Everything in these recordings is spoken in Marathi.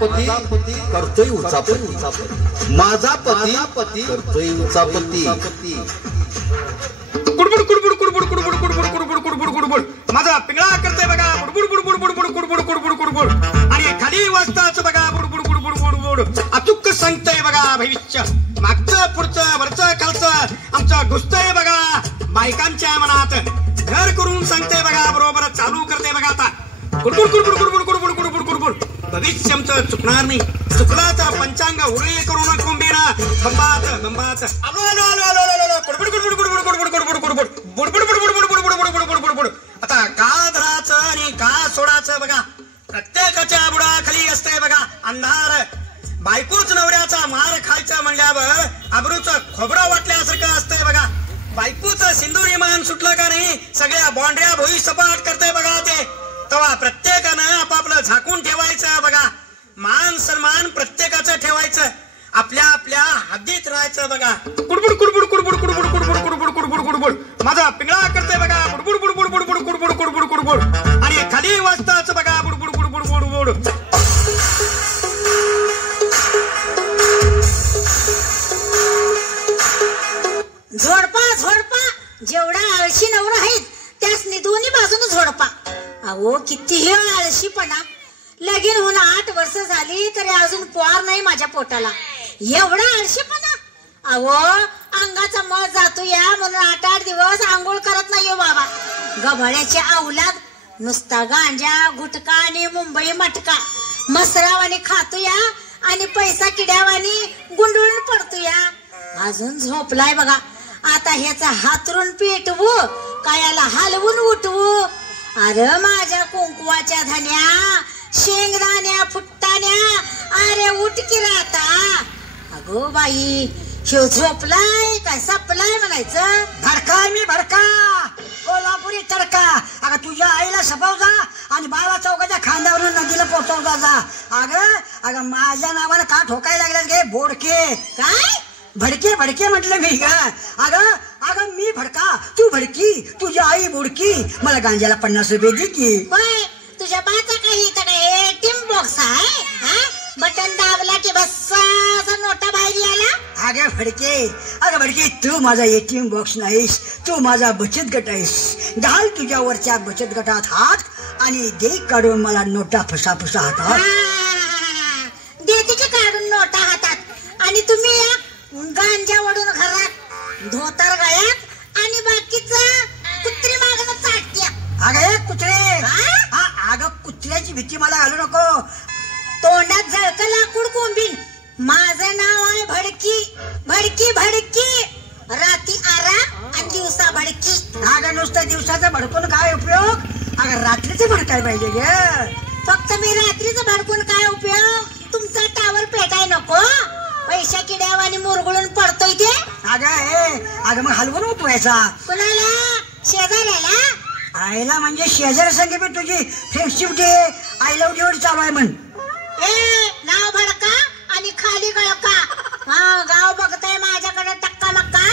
पती करतोय उचापती, माझा पती करतोय उचापती. कुडबुड कुडबुड कुडबुड कुडबुड कुडबुड कुडबुड कुडबुड कुडबुड माझा पिंगळा करतोय बघा बुडबुड बुडबुड बुडबुड कुडबुड कुडबुड कुडबुड आणि खाली वाजताच बघा बुडबुड बुडबुड बुडबुड अचूक सांगतोय बघा भविष्य मागचं पुढचं वरचं खालचं आमचं घुसतंय बघा बायकांच्या मनात घर करून सांगतोय बघा बरोबर चालू करते बघा आता कुडबुड कुडबुड कुडबुड कुडबुड कुडबुड कुडबुड भविष्य आमचं चुकणार नाही. चुकला तर पंचांग उरळी करून कोंबीना बंबात बंबात आलो आलो आलो आलो आलो कुडबुड कुडबुड कुडबुड कुडबुड कुडबुड कुडबुड बुडबुड बुडबुड बुडबुड बुडबुड बुडबुड बुडबुड. आता का धराचं आणि का सोडाचं बघा प्रत्येकाच्या बुडाखाली असतंय बघा अंधार. बायकोच नवऱ्याचा मार खायचा म्हणल्यावर आबरूचं खोबरं वाटल्यासारखं असतंय बघा. बायकोचं सिंदूर इमान सुटलं का नाही सगळ्या बॉन्ड्र्या भोई सपाट करतंय बघा ते. तेव्हा प्रत्येकानं आपापलं झाकून ठेवायचं बघा. मान सन्मान प्रत्येकाचं ठेवायचं, आपल्या आपल्या हद्दीत राहायचं बघा. कुडबुड कुडबुड कुडबुड कुडबुड कुडबुड कुडबुड कुडबुड कुडबुड माझा पिंगळा करतोय बघा बुडबुड बुडबुड बुडबुड कुडबुड कुडबुड कुडबुड आणि खाली वाजताच बघा बुडबुड बुडबुड बुडबुड. झोडपा झोडपा जेवढा आळशी नवरा आहेत त्यासनी दोन्ही बाजून झोडपा. अहो कितीही आळशीपणा, लगीन होऊन 8 वर्ष झाली तरी अजून पोर नाही माझ्या पोटाला. एवढा आळशीपणा. अहो अंगाचा मळ जातो या म्हणून 8-8 दिवस आंघोळ करत नाही बाबा. गभाळ्याची औलाद नुसता गांजा गुटखा आणि मुंबई मटका मसरावानी खातो या आणि पैसा किड्यावानी गुंडळून पडतो या. अजून झोपलाय बघा. आता ह्याचा हातरून पेटवू कायाला हलवून उठवू. अरे माझ्या कुंकवाच्या धन्या शेंगदाण्या फुट्टाण्या अरे उठ की राहता. अगो बाई ह्यो झोपलाय काय सपलाय म्हणायचं. भडका मी भडका कोल्हापुरी तडका. अगं तुझ्या आईला सपाव जा आणि बाळा चौकाच्या खांद्यावरून नदीला पोचवता जा. अगं अगं माझ्या नावानं का ठोकायला लागल्यास गे बोडके. काय भडके भडके म्हटलं मी ग. अगं अगं मी भडका तू भडकी तुझी आई बुडकी मला गांजाला 50 रुपये दे की. होय तुझ्या बाचा काही इथं काय एटीएम बॉक्स आहे. बटन दाबला की बस नोटा बाहेर आला. अगं भडके तू माझा एटीएम बॉक्स नाहीस, तू माझा बचत गट आहेस. घाल तुझ्यावरच्या बचत गटात हात आणि दे काढून मला नोटा फसा फसा हातात. देते की काढून नोटा हातात आणि तुम्ही या गांजा वडून घरात धोतर गळ्यात आणि बाकीचं कुत्री मागणं चाटत्या. अगं कुत्रे अगं कुत्र्याची भीती मला घालू नको. तोंडात झळक लाकूड कोंबीन. माझं नाव आहे भडकी भडकी भडकी. राती आरा आणि दिवसा भडकी. अगं नुसतं दिवसाचं भडकून काय उपयोग. अगं रात्रीचं भडकाय पाहिजे ग. फक्त मी रात्रीचं भडकून काय उपयोग. तुमचा टावर पेटाय नको. पैशा किड्यावानी मुरगळून पडतोय ते. अगं मग हलवून उठवायचा. कुणाला शेजाऱ्याला. आईला म्हणजे शेजारी संगे मी तुझी friendship day I love you चालू आहे म्हण. नाव भडका आणि खाली गळका. गाव बघताय माझ्याकडे टक्का मक्का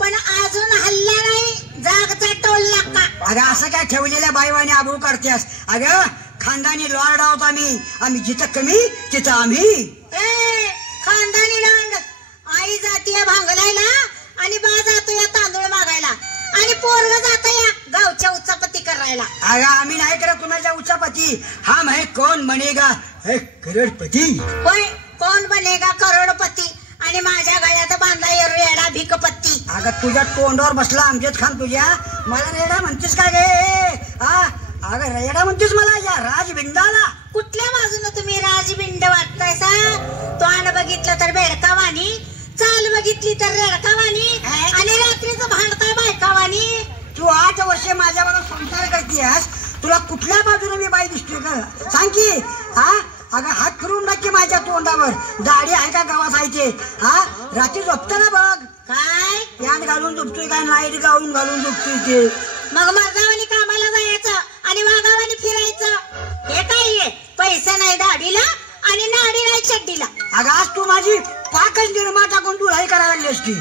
पण अजून हल्ला नाही जागचा टोल नका. अगं असं काय ठेवलेल्या बाईवानी आबरू करतेस. अगं खानदानी लॉर्ड आहोत आम्ही जिथं कमी तिथं आम्ही. खानदानी लॉर्ड. आई जातीय भांगलायला आणि बा जातोय तांदूळ मागायला आणि पोरग जातोय गावच्या उच्चापती करायला. अगं आम्ही नाही करत कुणाच्या उच्चापती. हम है कौन बनेगा करोडपती. होय कोण बनेगा करोडपती आणि माझ्या गळ्यात बांधला रेडा भिकपत्ती. अगं तुझ्या तोंडावर बसला अमजद खान तुझ्या. मला रेडा म्हणतेस का गे. अगं रेडा म्हणतेस मला या राजबिंडाला. कुठल्या बाजूने तुम्ही राजबिंड वाटतायसा. तोंड बघितलं तर बेडकावानी, चाल बघितली तर रेडकावानी आणि रात्रीचं भांडताय बायकावानी. तू 8 वर्षे माझ्यावर संसार करतेस. तुला कुठल्या बाजूने मी बाई दिसतोय का सांग की. अगं हात फिरून नक्की माझ्या तोंडावर. दाढी आहे का गावात आहे ते. रात्री झोपताना बघ काय पॅन्ट घालून झोपतोय काय नाईट गाऊन घालून झोपतोय ते. मग मर्दावानी कामाला जायचं आणि वागावानी फिरायचं. हे काय पैसा नाही दाढीला आणि नाडी नाही चड्डीला. अगं आज तू माझी पाकच निर्मा टाकून तू राही करायला लागलीस की.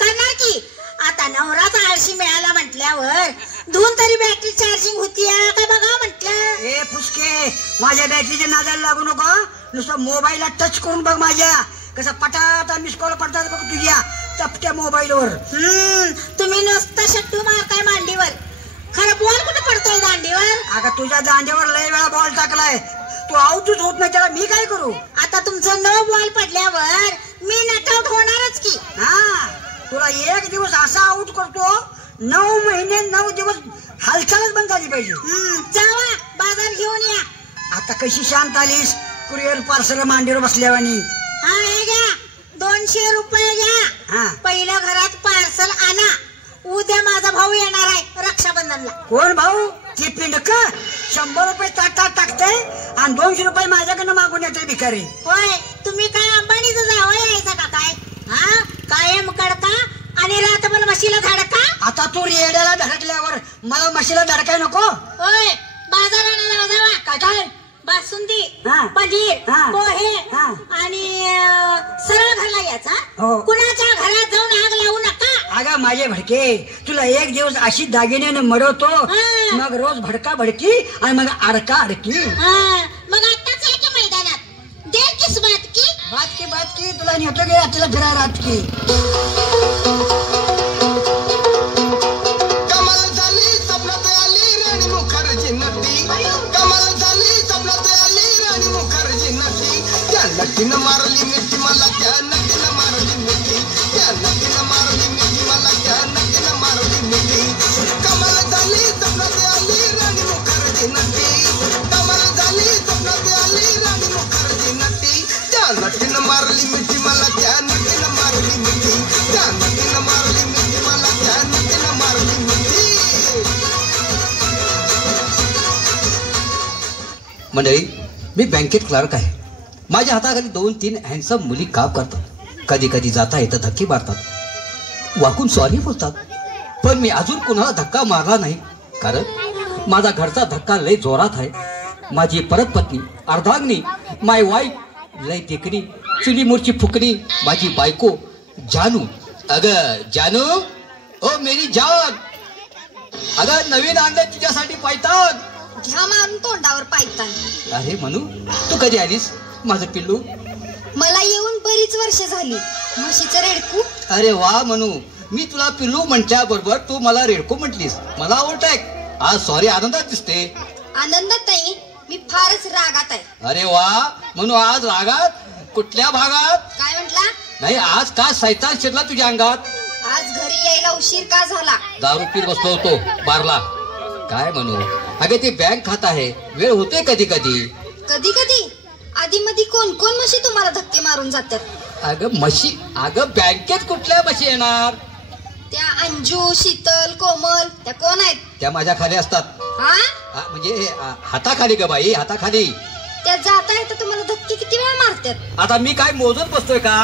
करणार की. आता नवराच आळशी मिळाला म्हटल्यावर धुवून तरी बॅटरी चार्जिंग होती का बघा म्हटलं. ए फुसके माझ्या बॅटरीच्या नादाला लागू नको. नुसतं मोबाईलला टच करून बघ माझ्या कसा पटाटा मिस कॉल पडतात बघ तुझ्या चपट्या मोबाईलवर. तुम्ही नुसतं शट्टू मारताय मांडीवर, खरं बॉल कुठे पडतोय दांडीवर? अगं तुझ्या दांड्यावर लय वेळा बॉल टाकलाय, तू आऊटच होत नाही, त्याला मी काय करू? आता तुमचं नो बॉल पडल्यावर मी नट आउट होणारच की. हा, तुला एक दिवस असा आऊट करतो 9 महिने 9 दिवस हालचालच बंद झाली पाहिजे. जावा बाजार घेऊन या. आता कशी शांत आलीस कुरिअर पार्सल मांडीवर बसल्यावानी. हा हे घ्या 200 रुपये घ्या. हा. पहिल्या घरात पार्सल आणा, उद्या माझा भाऊ येणार आहे रक्षाबंधनला. कोण भाऊ? ती पिंडक 100 रुपये ताटात टाकते आणि 200 रुपये माझ्याकडनं मागून येते भिकारी. होय, तुम्ही काय अंबानीचं जावं यायचं का काय? हा, कायम कडका आणि रातभर म्हशीला धडका. आता तू रेड्याला धडकल्यावर मला म्हशीला धडकाय नको. होय, बाजाराला जावा. काय काय? बासुंदी, हा. पनीर, हा. पोहे हा. आणि सरळ घरला याचा. हो. कुणाच्या घरात जाऊन आग लावू नका. अगं माझे भडके, तुला एक दिवस अशी दागिन्याने मरवतो, हा. मग रोज भडका भडकी आणि मग अडका अडकी. हा, मग आत्ताच आहे की मैदानात दे किस बात की. बात की तुला नेतो गे तुला फिरायला रात की. कमाल झाली स्वप्नात आली राणी मुखर्जी नटी. कमाल झाली स्वप्नात आली राणी मुखर्जी नटी. त्या नटीनं मारली मिठी मला, त्या नटीनं मारली मिठी, त्या नटीनं मारली मिठी मला, त्या नटीनं मारली मिठी. कमाल झाली स्वप्नात आली राणी मुखर्जी नटी. कमाल झाली स्वप्नात आली राणी मुखर्जी नटी. त्या नटीनं मारली मिठी मला, त्या नटीनं मारली मिठी, त्या नटीनं मारली मिठी मला, त्या नटीनं मारली मिठी. मंडळी, मी बँकेत क्लार्क आहे. माझ्या हाताखाली 2-3 हँडसम मुली काम करतात. कधी कधी जाता येतं धक्के मारतात, वाकून सॉरी बोलतात. पण मी अजून कुणाला धक्का मारला नाही, कारण माझा घरचा धक्का लय जोरात आहे. माझी परत पत्नी अर्धांगिनी, माय वाईफ लय देखणी, चुली मोरची फुकणी, माझी बायको जानू. अगं जानू, ओ मेरी जान, अगं नवीन आणलं तुझ्यासाठी पायतान. घ्या मारून तोंडावर पायतान. अरे म्हणू, तू कधी आलीस माझं पिल्लू? मला येऊन बरीच वर्ष झाली. म्हशीचं रेडकू. अरे वा म्हणू, मी तुला पिल्लू म्हटल्या बरोबर तू मला रेडको म्हटलीस. मला आवडतंय. आज सॉरी आनंदात दिसते. आनंदात नाही, मी फारच रागात आहे. अरे वा म्हणू, आज रागात? कुठल्या भागात? काय म्हटला? नाही, आज का सैतान शिरला तुझ्या अंगात? आज घरी यायला उशीर का झाला? दारू पीत बसलो होतो बारला. काय म्हणू, अगं ते बँक खात आहे, वेळ होतोय कधी कधी. कधी कधी आधी मधी कोण कोण म्हशी तुम्हाला धक्के मारून जातात? अगं म्हशी? अगं बँकेत कुठल्या म्हशी येणार? त्या अंजू, शीतल, कोमल त्या कोण आहेत? त्या माझ्या खाली असतात. हा, म्हणजे हाताखाली ग बाई, हाताखाली. त्या जाता येतं तुम्हाला धक्के किती वेळा मारतात? आता मी काय मोजत बसतोय का?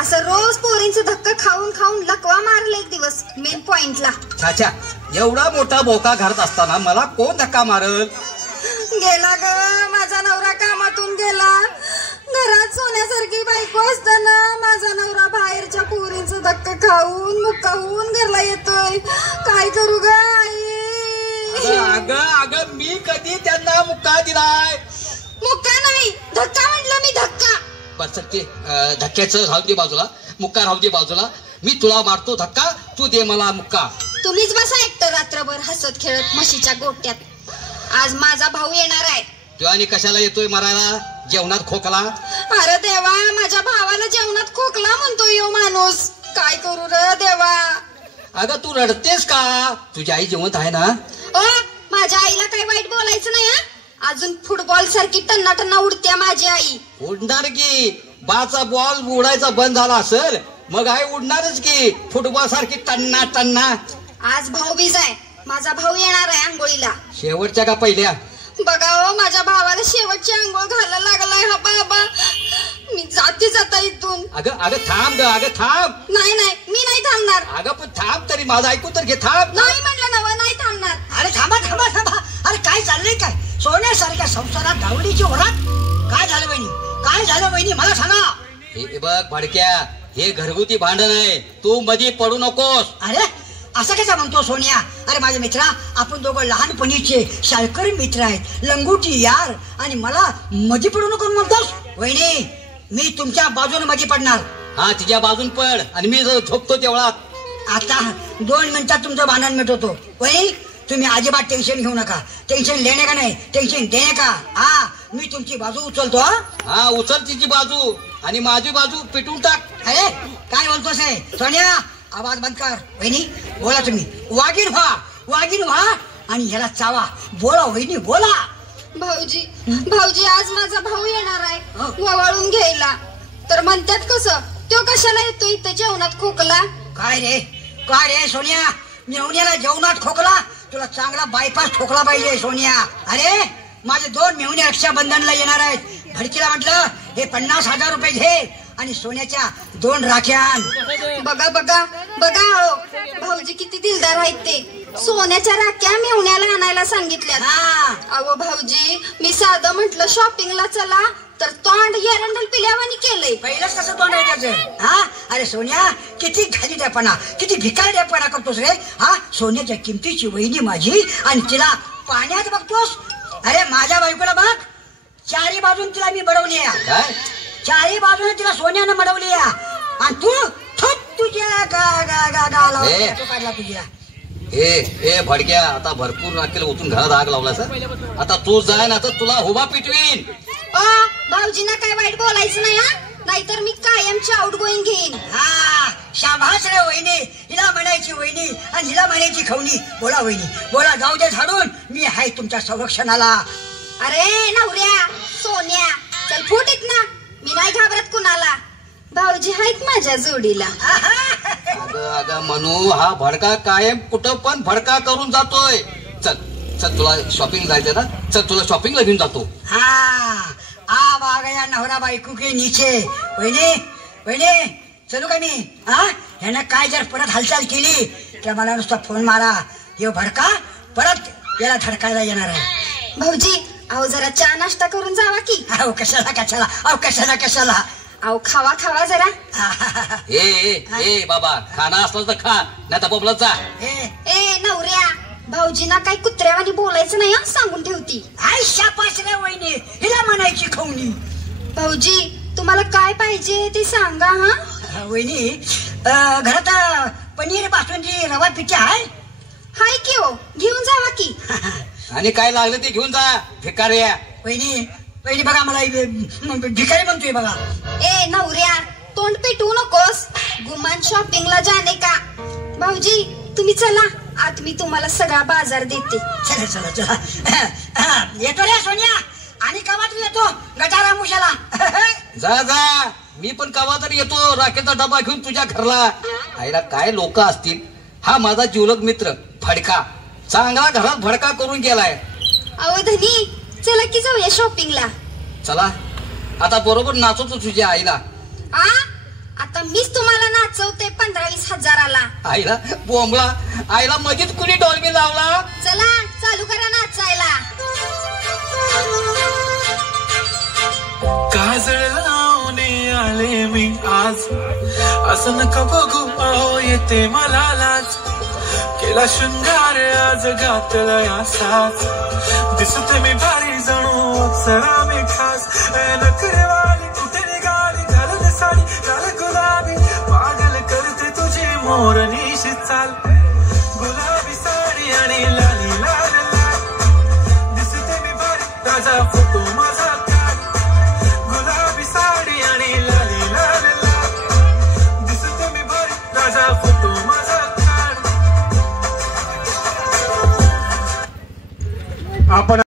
असं रोज पोरींचं धक्का खाऊन खाऊन लकवा मारला एक दिवस मेन पॉइंटला. छाछा, एवढा मोठा बोका घरात असताना मला कोण धक्का मारल? गेला ग माझा नवरा, कामातून गेला. घरात सोन्यासारखी बायको असताना माझा नवरा बाहेरच्या पोरींचं धक्का खाऊन मुक्काहून घरला येतोय. काय करू ग आई? अगं मी कधी त्यांना मुक्का दिलाय? मुक्का नाही, धक्का म्हटलं मी, धक्का. बरं ते धक्क्याचं राहू दे बाजूला, मुक्का राहू दे बाजूला. मी तुला मारतो धक्का, तू दे मला मुक्का. तुम्हीच बसा एकटं रात्रभर हसत खेळत म्हशीच्या गोट्यात. आज माझा भाऊ येणार आहे. तू आणि कशाला येतोय मारायला? जेवणात खोकला? अरे देवा, माझ्या भावाला जेवणात खोकला म्हणतो यो माणूस. काय करू रे देवा? अगं तू रडतेस का? तुझी आई जिवंत आहे ना? ओ, माझ्या आईला काही वाईट बोलायचं नाही हा. अजून फुटबॉल सारखी टन्ना टन्ना उडत्या माझी आई. उडणार की, बाचा बॉल उडायचा बंद झाला असेल मग आई उडणारच की, फुटबॉल सारखी टन्ना टन्ना. आज भाऊबीज आहे, माझा भाऊ येणार आहे आंघोळीला. शेवटच्या का पहिल्या? बघा हो, माझ्या भावाला शेवटची आंघोळ घालायला लागलाय हा बाबा. मी जाते आता इथून. अगं थांब ग, अगं थांब. नाही नाही, मी नाही थांबणार. अगं पण थांब तरी, माझं ऐकून तर घे. थांब. नाही म्हणलं नवं, नाही थांबणार. अरे थांबा थांबा थांबा. अरे काय चाललंय काय? सोन्यासारख्या संसारात धावडीची ओरात. काय झालं वहिनी? काय झालं वहिनी? मला सांगा. हे बघ भडक्या, हे घरगुती भांडण आहे, तू मध्ये पडू नकोस. अरे असं कसा म्हणतो सोन्या? अरे माझ्या मित्रा, आपण दोघं लहानपणीचे शाळकरी मित्र आहेत, लंगोटी यार, आणि मला मध्ये पडू नको म्हणतोस? वहिनी मी तुमच्या बाजूने मध्ये पडणार. हा तिच्या बाजून पड आणि मी जो झोपतो तेवढात. आता 2 मिनिटात तुमचं भांडण मिटवतो. वहिनी तुम्ही अजिबात टेन्शन घेऊ नका. टेन्शन लेणे का नाही, टेन्शन देणे का. हा मी तुमची बाजू उचलतो. हा उचल तिची बाजू आणि माझी बाजू पिटून टाक. अरे काय बोलतोस आहे सोन्या, आवाज बंद कर. वहिनी बोला तुम्ही. वागीन व्हा आणि ह्याला चावा. बोला वहिनी बोला. भाऊजी आज माझा भाऊ येणार आहे ववाळून घ्यायला. तर म्हणतात कसं तो कशाला येतो इथं जेवणात खोकला. काय रे सोन्या, मेहुण्याला जेवणात खोकला. तुला चांगला बायपास ठोकला पाहिजे सोन्या. अरे माझे 2 मेहुणे रक्षाबंधनला येणार आहेत. भडकीला म्हटलं हे 50,000 रुपये घे आणि सोन्याच्या 2 राख्या आण. बघा हो भाऊजी किती दिलदार आहेत ते. सोन्याच्या राख्या मेहुण्याला आणायला सांगितल्या. अहो भाऊजी मी साधं म्हटलं शॉपिंगला चला तर तोंड एरंडल पिल्यावानी केलंय. पहिलंच कसं तोंड आहे त्याचं. हा अरे सोन्या किती घालीड्यापणा, किती भिकारड्यापणा करतोस रे. हा सोन्याच्या किमतीची वहिनी माझी आणि तिला पाण्यात बघतोस. अरे माझ्या बायकोला बघ, 4 बाजून तिला मी बडवली आहे. 4 बाजूने तिला सोन्यानं बडवली आहे आणि तू तुझ्या काढला तुझ्या. ए भडक्या आता भरपूर राखेल ओतून घरात आग लावला सर. आता तू जाय ना तर तुला हुबा पिटवीन. भाऊजींना काय वाईट बोलायचं नाही हा, नाहीतर मी कायमची आउट गोईंग घेईन. हा शाबास रे वहिनी. हिला म्हणायची वहिनी आणि हिला म्हणायची खवणी. बोला वहिनी बोला. जाऊ दे झाडून, मी आहे तुमच्या संरक्षणाला. अरे नवऱ्या सोन्या चल फुटीत ना, मी नाही घाबरत कुणाला. भाऊजी आहेत माझ्या जोडीला. अगं म्हणू हा भडका कायम कुठं पण भडका करून जातोय. चल तुला शॉपिंग जायचं ना, चल तुला शॉपिंगला घेऊन जातो. आ गया नवरा बायको के नीचे. वहिनी चलू का मी. ह्यानं काय जर परत हालचाल केली तर मला नुसता फोन मारा. हे भडका परत याला धडकायला येणार आहे. भाऊजी अहो जरा चहा नाश्ता करून जावा की. अहो कशाला अहो खावा जरा. ए बाबा खाना असलं तर खा, नाही तर बोबलत जा. ए नवऱ्या भाऊजींना काही कुत्र्यावानी बोलायचं नाही हं, सांगून ठेवती. आई शाबास रे वहिनी, हिला म्हणायची खवणी. भाऊजी तुम्हाला काय पाहिजे ते सांगा. हा वहिनी घरात पनीर बासुंदी रवा पिठा आहे. हाय की हो घेऊन जावा की. आणि काय लागलं ते घेऊन जा भिकाऱ्या. वहिनी बघा मला भिकारी म्हणतोय बघा. ए नवऱ्या तोंड पेटवू नकोस. गुमान शॉपिंगला जाणे का. भाऊजी तुम्ही चला आत, मी तुम्हाला सगळा बाजार देते. चला येतो रे सोन्या. आणि कवा तू येतो गटारा मुशाला. जा मी पण कवा तर येतो राखेचा डबा घेऊन तुझ्या घरला. आईला काय लोक असतील. हा माझा जीवलग मित्र भडका चांगला घरात भडका करून गेलाय. अहो धनी चला की जाऊया शॉपिंगला. चला आता बरोबर नाचवतो तुझ्या आईला. आता मीच तुम्हाला नाचवते 15-20 हजाराला. आईला बोंबला. आईला मधीच कुणी डॉल्बी लावला. चला चालू करा नाचायला. काजळ लावणे आले मी आज, असं नका बघू अहो येते मला लाज. केला शृंगार आज घातला असाच, दिसते मी भारी जणू अप्सरा मी खास. नखरेवाली कुठे निघाली घालून साडी लाल गुलाबी, पागल करते तुझी मोरनीशी चाल. गुलाबी साडी आणि लाली लाल लाल, दिसते मी भारी ताजा फोटो माझा काढ. गुलाबी साडी आणि लाली लाल लाल, दिसते मी भारी ताजा फोटो माझा काढ. आपण